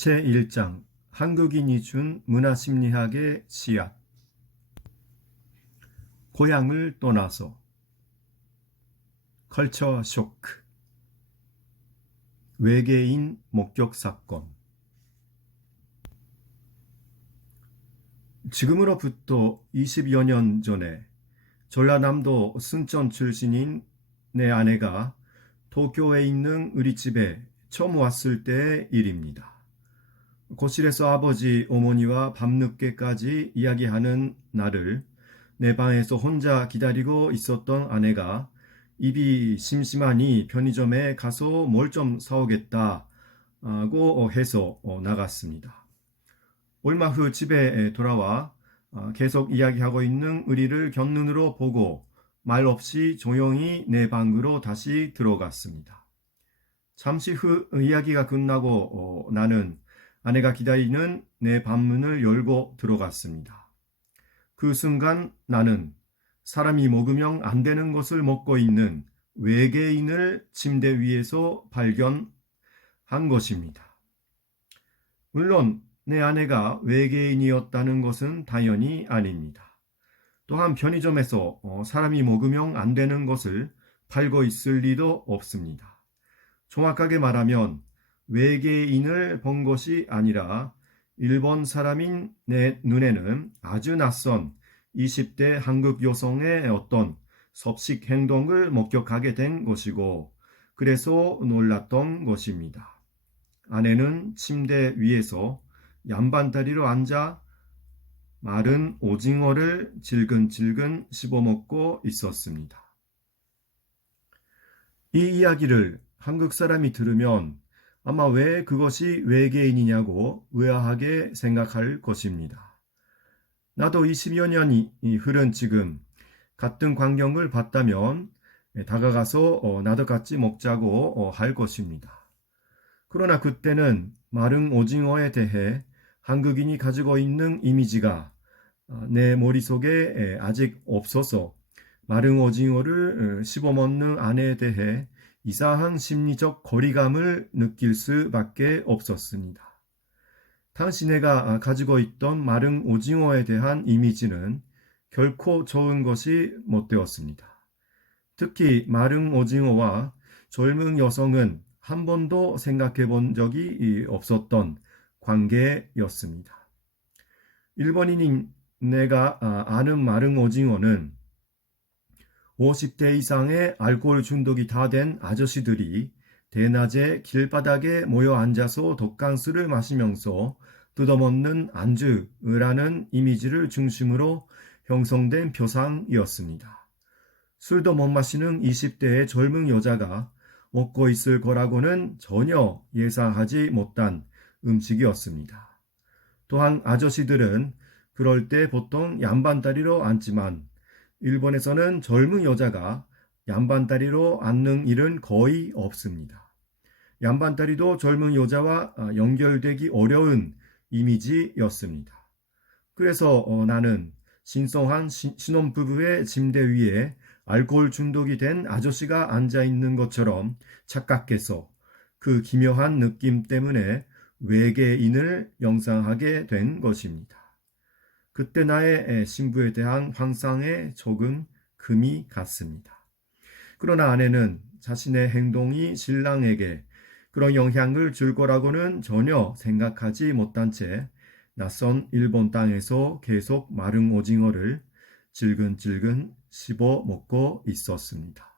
제1장 한국인이 준 문화심리학의 씨앗 고향을 떠나서. 컬처 쇼크. 외계인 목격 사건. 지금으로부터 20여 년 전에 전라남도 순천 출신인 내 아내가 도쿄에 있는 우리 집에 처음 왔을 때의 일입니다. 거실에서 아버지, 어머니와 밤늦게까지 이야기하는 나를 내 방에서 혼자 기다리고 있었던 아내가 입이 심심하니 편의점에 가서 뭘 좀 사오겠다고 해서 나갔습니다. 얼마 후 집에 돌아와 계속 이야기하고 있는 우리를 곁눈으로 보고 말 없이 조용히 내 방으로 다시 들어갔습니다. 잠시 후 이야기가 끝나고 나는 아내가 기다리는 내 방문을 열고 들어갔습니다. 그 순간 나는 사람이 먹으면 안 되는 것을 먹고 있는 외계인을 침대 위에서 발견한 것입니다. 물론 내 아내가 외계인이었다는 것은 당연히 아닙니다. 또한 편의점에서 사람이 먹으면 안 되는 것을 팔고 있을 리도 없습니다. 정확하게 말하면 외계인을 본 것이 아니라 일본 사람인 내 눈에는 아주 낯선 20대 한국 여성의 어떤 섭식 행동을 목격하게 된 것이고 그래서 놀랐던 것입니다. 아내는 침대 위에서 양반다리로 앉아 마른 오징어를 질근질근 씹어먹고 있었습니다. 이 이야기를 한국 사람이 들으면 아마 왜 그것이 외계인이냐고 의아하게 생각할 것입니다. 나도 20여 년이 흐른 지금 같은 광경을 봤다면 다가가서 나도 같이 먹자고 할 것입니다. 그러나 그때는 마른 오징어에 대해 한국인이 가지고 있는 이미지가 내 머릿속에 아직 없어서 마른 오징어를 씹어먹는 아내에 대해 이상한 심리적 거리감을 느낄 수밖에 없었습니다. 당신네가 가지고 있던 마른 오징어에 대한 이미지는 결코 좋은 것이 못 되었습니다. 특히 마른 오징어와 젊은 여성은 한 번도 생각해 본 적이 없었던 관계였습니다. 일본인인 내가 아는 마른 오징어는 50대 이상의 알코올 중독이 다 된 아저씨들이 대낮에 길바닥에 모여 앉아서 독강수를 마시면서 뜯어먹는 안주라는 이미지를 중심으로 형성된 표상이었습니다. 술도 못 마시는 20대의 젊은 여자가 먹고 있을 거라고는 전혀 예상하지 못한 음식이었습니다. 또한 아저씨들은 그럴 때 보통 양반다리로 앉지만 일본에서는 젊은 여자가 양반다리로 앉는 일은 거의 없습니다. 양반다리도 젊은 여자와 연결되기 어려운 이미지였습니다. 그래서 나는 신성한 신혼부부의 침대 위에 알코올 중독이 된 아저씨가 앉아 있는 것처럼 착각해서 그 기묘한 느낌 때문에 외계인을 영상하게 된 것입니다. 그때 나의 신부에 대한 환상에 적은 금이 갔습니다. 그러나 아내는 자신의 행동이 신랑에게 그런 영향을 줄 거라고는 전혀 생각하지 못한 채 낯선 일본 땅에서 계속 마른 오징어를 질근질근 씹어 먹고 있었습니다.